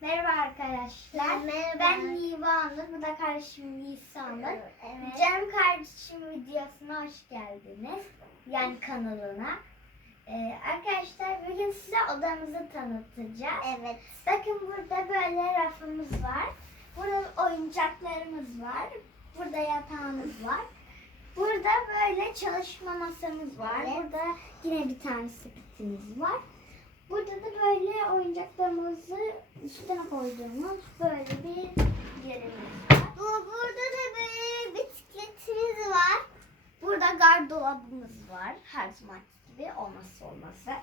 Merhaba arkadaşlar. Merhaba. Ben Niva Nur. Bu da kardeşim Nisa Nur. Evet. Canım kardeşim videosuna hoş geldiniz. Yani kanalına. Ee, arkadaşlar bugün size odamızı tanıtacağız. Evet. Bakın burada böyle rafımız var. Burada oyuncaklarımız var. Burada yatağımız var. Burada böyle çalışma masamız var. Evet. Burada yine bir tane sepetimiz var. Burada da böyle oyuncaklarımızı üstüne koyduğumuz böyle bir yerimiz var. Bu burada da böyle bisikletimiz var. Burada gardırobumuz var. Her zaman gibi olmazsa olmazsa.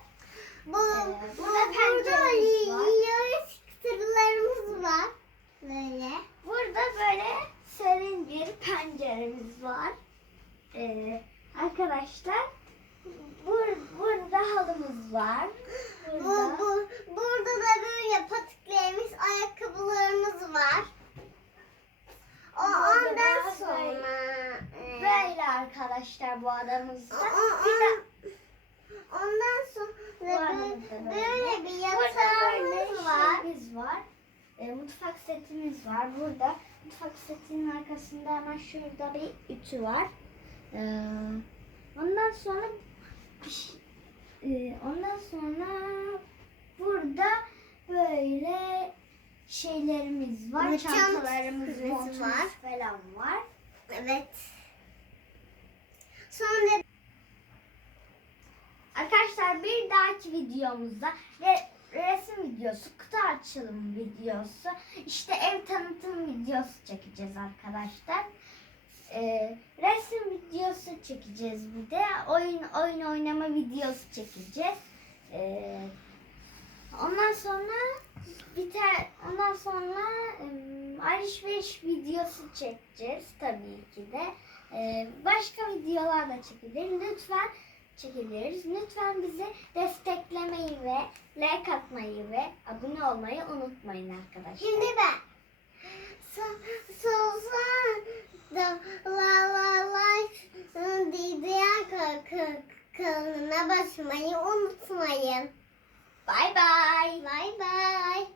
Bu Ee, bu burada penceremiz var. kıtırlarımız var. Böyle. Burada böyle serin bir penceremiz var. Ee, arkadaşlar bur- burada halımız var. Bu, Burada bu burada da böyle patiklerimiz, var. O ondan da sonra e, böyle arkadaşlar bu o- Bir de ondan sonra böyle, böyle. bir yatağımız var. şeyimiz var. Ee, mutfak setimiz var. Burada mutfak setinin arkasında hemen şurada bir ütü var. Ee, ondan sonra e, ondan sonra burada böyle şeylerimiz var. Çant Çantalarımız, montumuz var. falan var. Evet. Sonra Arkadaşlar bir dahaki videomuzda ve resim videosu, kutu açılım videosu, işte ev tanıtım videosu çekeceğiz arkadaşlar. Ee, resim videosu çekeceğiz bir de oyun oyun oynama videosu çekeceğiz. Ee, ondan sonra biter. Ondan sonra alışveriş videosu çekeceğiz tabii ki de. Ee, başka videolar da çekeceğiz. Lütfen çekiliriz. Lütfen bizi desteklemeyi ve like atmayı ve abone olmayı unutmayın arkadaşlar. şimdi ben so, sosan da la la la diğer kanalına basmayı unutmayın. Bye bye. Bye bye.